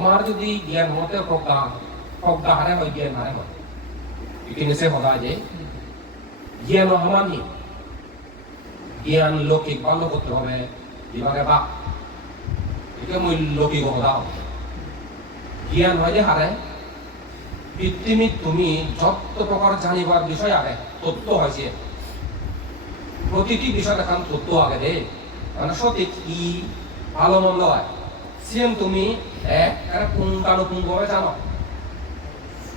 তোমার যদি জ্ঞান হতে প্রজ্ঞা হারে হয় জ্ঞান হারে হয় এখানে সে কথা যে জ্ঞান সমানই জ্ঞান লৌকিক বা করতে হবে বিভাগে বা এটা মই লৌকিক কথা জ্ঞান হয় যে হারে পৃথিবীত তুমি যত প্রকার জানিবার বিষয় আগে তত্ত্ব হয়েছে প্রতিটি বিষয় দেখান তত্ত্ব আগে দে মানে সঠিক কি ভালো মন্দ হয় সেম তুমি পুঙ্খানুপুঙ্খভাবে জানো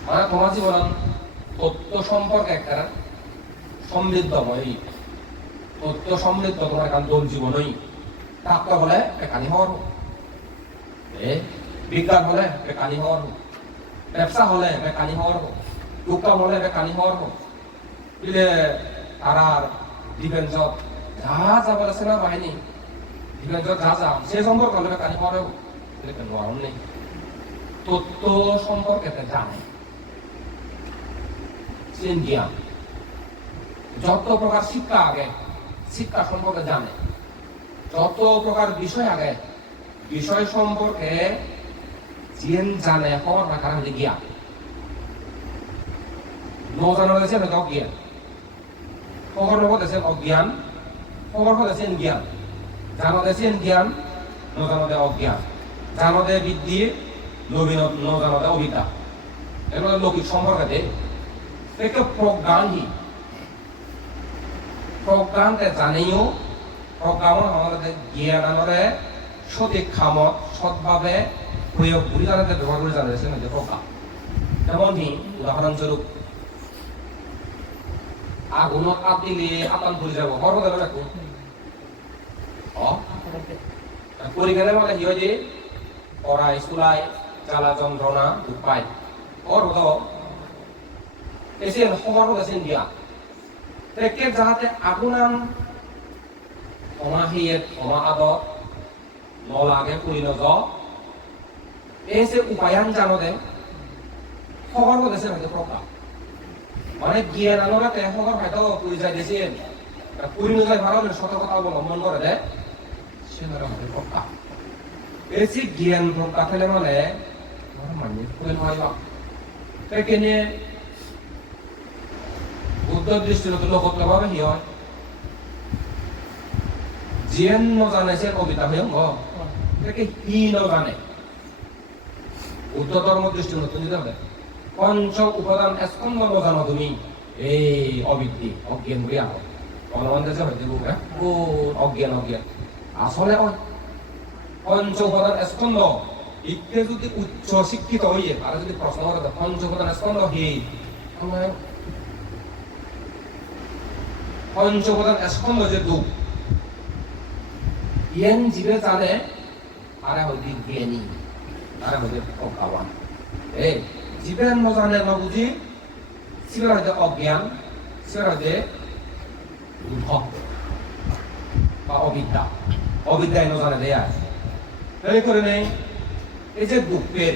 মানে তোমার জীবন তত্ত্ব সম্পর্কে একটা সমৃদ্ধময় তত্ত্ব সমৃদ্ধ তোমার কারণ তোর জীবনই ডাক্তার হলে বেকানি হওয়ার বিজ্ঞান হলে বেকানি হওয়ার ব্যবসা হলে বেকানি হওয়ার উদ্যম হলে বেকানি হওয়ার বুঝলে আর ডিফেন্সত যা যা বলে সেনাবাহিনী ডিফেন্সত যা যা সে সম্পর্কে হলে বেকানি হওয়ার নোয়ার নেই তত্ত্ব সম্পর্কে জানে জ্ঞান যত প্রকার শিক্ষা আগে শিক্ষা সম্পর্কে জানে যত প্রকার বিষয় আগে বিষয় সম্পর্কে জিন জানে হওয়ার না কারণ জ্ঞান নজানো হয়েছে না অজ্ঞান খবর হতেছেন অজ্ঞান খবর হতেছেন জ্ঞান জানো দেছেন জ্ঞান নজানো দে অজ্ঞান জানো দে বৃদ্ধি নবীন নজানো দে অবিদ্যা এগুলো লৌকিক সম্পর্কে থেকে প্রজ্ঞানহীন প্রজ্ঞানতে জানিও প্রজ্ঞান আমাদের জ্ঞান আমাদের সঠিক খামত সৎভাবে প্রয়োগ করে জানাতে ব্যবহার করে জানাইছে না যে প্রজ্ঞা যেমনই উদাহরণস্বরূপ আগুনত আপ দিলে আতান পরি যাব গর্ব দেবে না পরীক্ষা দেবে মানে কি হয় যে পড়ায় চুলায় জ্বালা যন্ত্রণা দুঃখ পায় গর্ব এসে খবর গেছেন দিয়া তেকে যাহাতে আগুনান অমাহিয়ে অমা আদর নলাগে পরিণত এসে উপায়ান জানো দে খবর গেছে হয়তো প্রকাশ মানে জ্ঞান আলোরাতে খবর হয়তো পুরি যাই দিয়েছেন পুরি নজায় ভালো সতর্কতা অবলম্বন করে দেয় সে হয়তো প্রকাশ এসে জ্ঞান প্রকাশ হলে মানে মানুষ করে হয় তাকে নিয়ে বুদ্ধ দৃষ্টিগত লোকত্ব ভাবে কি হয় জিয়ান জানে সে কবিতা হয়ে এটাকে হি জানে বুদ্ধ ধর্ম দৃষ্টিগত নিতে হবে পঞ্চ উপাদান স্কন্ধ জানো তুমি এই অবিদ্যি অজ্ঞান বলে আহ অনুমান দেশে হয়তো অজ্ঞান অজ্ঞান আসলে পঞ্চ উপাদান স্কন্ধ ইকে যদি উচ্চ শিক্ষিত হইয়ে আর যদি প্রশ্ন করে পঞ্চ উপাদান স্কন্ধ হি পঞ্চপ্রধান স্কন্ধ যে দুঃখ জ্ঞান জীবে জানে আরে হইতে জ্ঞানী আরে হইতে প্রজ্ঞাবান জীবে জানে না বুঝি সেটা হইতে অজ্ঞান সেটা হইতে মূর্খ বা অবিদ্যা অবিদ্যায় জানে দেয়া এই করে নেই এই যে দুঃখের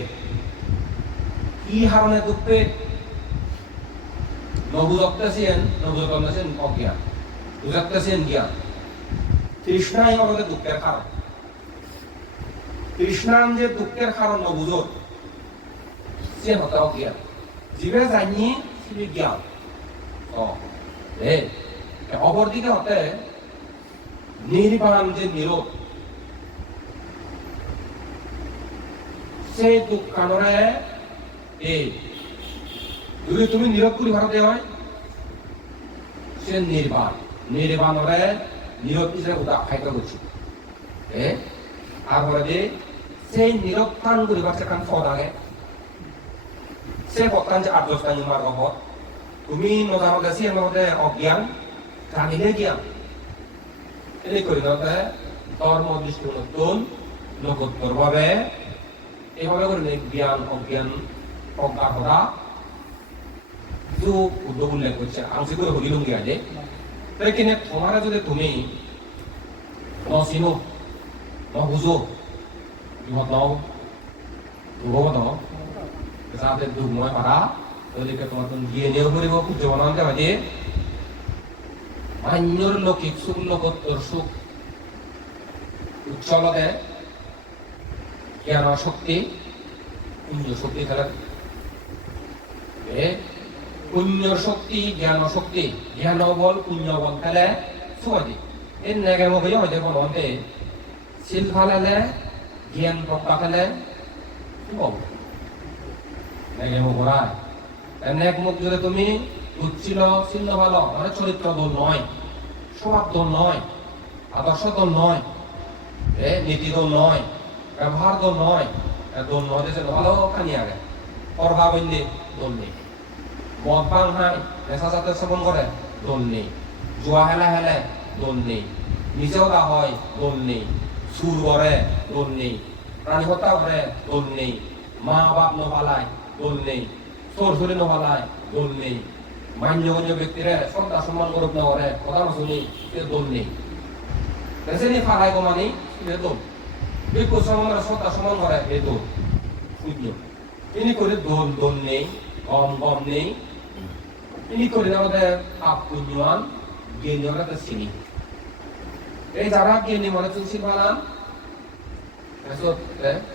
কি হারণে দুঃখের নবুজত্তাছেন অজ্ঞান বুঝাচ্ছেন জ্ঞান তৃষ্ণাই আমাদের দুঃখের কারণ তৃষ্ণান যে দুঃখের কারণ নবুজত সে হতে অজ্ঞান জীবে জানি সে জ্ঞান অপরদিকে হতে নির্বাণ যে নিরোধ সেই দুঃখ কারণে এই যদি তুমি নিরোধ করি ভারতে হয় সে নির্বাণরে নিরোধ হিসেবে আখ্যায়িত করছি তারপরে যে সেই নিরোধান করিবার সেখান পদ আগে সে পদান যে আর্যস্থানী মার্গ পদ তুমি নজানো গেছি এর মধ্যে অজ্ঞান জানিলে জ্ঞান এই করি ধর্ম দৃষ্টি নতুন লোকোত্তর ভাবে এইভাবে করে জ্ঞান অজ্ঞান প্রজ্ঞা করা উদ্যোগ উল্লেখ করছে আমি করে হলিলুম গিয়া যে তাই কিনে তোমারা যদি তুমি চিনো বুঝো ইহত দুর্ভগত যাতে দুর্ময় পারা ওদিকে তোমার গিয়ে নিয়েও করিব পূজ্য বানাতে হয় যে মান্যর লৌকিক সুখ লোকোত্তর সুখ উচ্চলতে জ্ঞান শক্তি পুণ্য শক্তি খেলা পুণ্য শক্তি জ্ঞান শক্তি জ্ঞান বল পুণ্য বল খেলে সুবাদি এই নেগে মুখে হয়তো কোনো মতে শিল ফালালে জ্ঞান প্রজ্ঞা খেলে সুবল নেগে মুখ রায় নেক মুখ যদি তুমি উচ্ছিল চিহ্ন ভালো মানে চরিত্র দল নয় স্বভাব দল নয় আদর্শ দল নয় নীতি দল নয় ব্যবহার দল নয় দল নয় যে ভালো খানি আগে করবা বললে দল নেই মদ পান হাই নেশা জাতীয় সেবন করে দল নেই জুয়া হেলা হেলে দল নেই নিজেও দা হয় দল নেই সুর করে দল নেই প্রাণী হত্যা করে দল নেই মা বাপ নপালায় দল নেই চোর চুরি নপালায় দল নেই মান্যগণ্য ব্যক্তিরে শ্রদ্ধা সম্মান করুক না করে কথা না শুনি সে দল নেই সেনি ফালাই কমানি সে দল বিপুল সম্মানের শ্রদ্ধা সম্মান করে এ দল শূন্য তিনি করে দল দল নেই গম গম নেই তিনি করে আমাদের আপ পুণ্যমান জ্ঞানীরা চিনি এই যারা জ্ঞানী মনে চলছিল বানান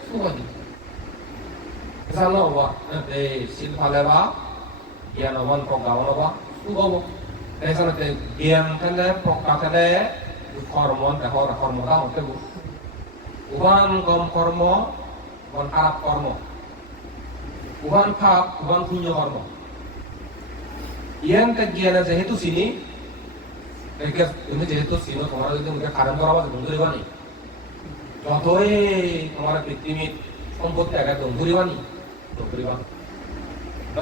সুবাদি জানো বা এই শিল ফালে বা জ্ঞান অবন প্রজ্ঞা বা সুগব এই জানাতে জ্ঞান খেলে প্রজ্ঞা খেলে কর্ম দেখো কর্মটা হতে উবান গম কর্ম উবান খারাপ কর্ম উবান খাপ উবান পুণ্য কর্ম ইয়ানটা জ্ঞান যেহেতু চিনি তুমি যেহেতু চিনো তোমার যদি মুখে কারণ করা বন্ধ করিবানি যতই তোমার পৃথিবীর সম্পত্তি আগে দম করিবানি দম করিবা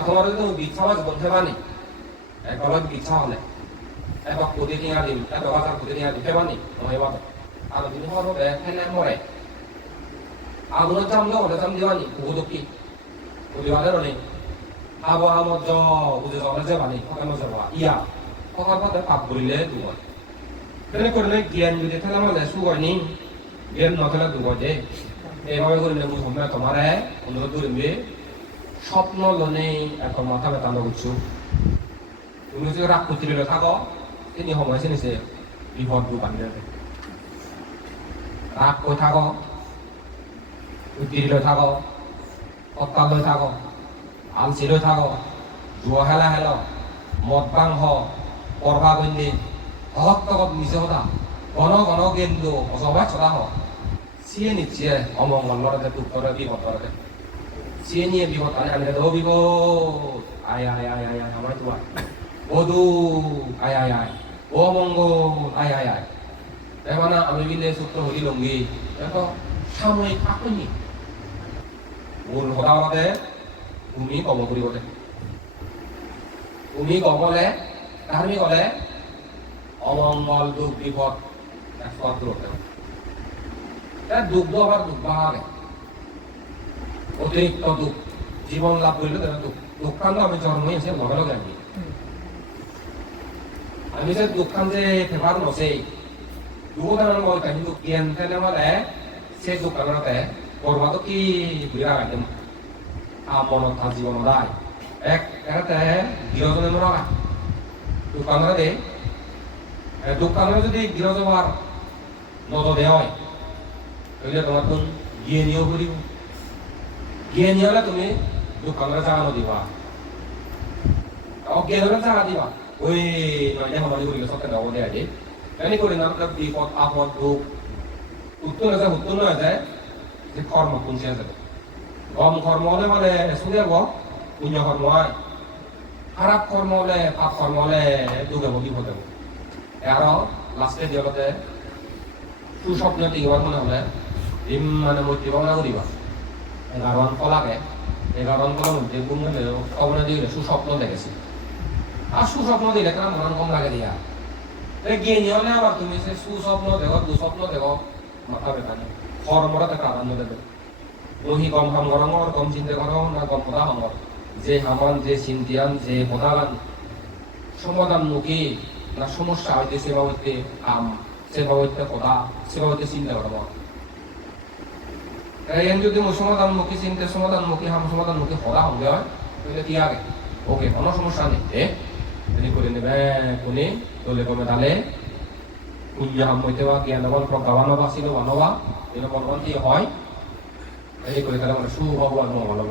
তোমার যদি তুমি বিচ্ছা মাছ বন্ধে বানি একবার বিচ্ছা হলে একবার কোদে নিয়ে দিন একবার বাজার কোদে নিয়ে দিতে বানি তোমার এবার আর তুমি হলো এখানে মরে আগুনের চাম দাও ওটা চাম দিবানি কুকুদকি কুদিবাদের নেই আবো আমজ বুঝে যাবে যে বানি কথা মজা বা ইয়া কথা কথা পাপ করিলে দুবার তেনে করলে জ্ঞান যদি থাকা মানে সুগয়নি জ্ঞান নথলে দুবার যে এইভাবে করলে মুই হবে তোমারে অনুরোধ করবে স্বপ্ন লনে এখন মাথা ব্যথা করছো তুমি যদি রাগ করতে থাকো তিনি সময় চিনিছে বিপদ দোকান রাগ করে থাকো উত্তীর লৈ থাকো কত্তা লৈ থাকো আলচি লৈ থাকো জুয়া খেলা হেল মদ বাং হ পরবা গন্যে হক তকত নিজে হতা ঘন ঘন গেন্দু অজবাই চলা হ সিয়ে নিচ্ছে অমঙ্গল লড়াতে দুঃখরে বিপদ লড়াতে সিয়ে নিয়ে বিপদ আনে আনে ও বিপদ আয় আয় আয় আয় আয় আমার তোমার বধু আয় আয় আয় ও মঙ্গল আয় আয় আয় দেখো না আমি বিলে সূত্র হলি লঙ্গি দেখো সাময়িক আকনি মূল কথা আমাদের ভূমি কম করি বলে ভূমি কমলে ধার্মিক হলে অমঙ্গল দুঃখ বিপদ একশো দুঃখ আবার দুঃখ বাড়ে অতিরিক্ত দুঃখ জীবন লাভ করলে দুঃখ দুঃখান্ত আমি জন্ম হয়েছে মহল জ্ঞানী আমি যে দুঃখান যে ফেভার নসেই দুঃখান বলতে কিন্তু জ্ঞান থেকে মানে সে দুঃখানতে করবাতো কি বুড়া গাইতাম মনত তার জীবন দায় এক এটাতে গৃহজনে নরা দোকানরে দোকানে যদি গৃহজবার নত দেওয়া হয় তাহলে তোমার কোন গিয়ে নিয়েও করিব গিয়ে নিয়ে হলে তুমি দোকানরে জাগানো দিবা অজ্ঞান হলে জাগা দিবা ওই নয় হামালি করিলে সত্যি নব দেয় যে এনে করি না বিপদ আপদ দুঃখ উত্তর যায় উত্তর নয় যায় যে কর্ম পুঞ্চে যাবে গম কর্ম হলে মানে শুনে গো পুণ্য কর্ম হয় খারাপ কর্ম হলে পাপ কর্ম হলে দুগে ভোগী হতে আরো লাস্টে জগতে সুস্বপ্ন টিকবার মনে হলে মানে মূর্তি ভাবনা করিবা 11 কলাকে 11 কলার মধ্যে গুণ হলে কবনে দিলে সুস্বপ্ন দেখেছি আর সুস্বপ্ন দিলে কেন মন কম লাগে দিয়া গিয়ে নিয়ে হলে আবার তুমি সে সুস্বপ্ন দেখো দুস্বপ্ন দেখো মাথা ব্যথা নেই কর্মটাতে প্রাধান্য দেবে মহি কম কাম গরঙর কম চিন্তা করো না কম কথা হামর যে হামান যে চিন্তিয়ান যে পদাগান সমাধানমুখী না সমস্যা হইতে সেবা হইতে কাম সেবা হইতে কথা সেবা হইতে চিন্তা করো এন যদি সমাধানমুখী চিন্তা সমাধানমুখী হাম সমাধানমুখী হরা হবে হয় তাহলে কি আগে ওকে কোনো সমস্যা নেই তিনি করে নেবে কোনে তোলে কমে তালে পুণ্য হাম হইতে বা জ্ঞানবান প্রজ্ঞাবান বা ছিল বানবা এরকম কি হয় এই করে তাহলে আমরা সুভগবান মঙ্গলম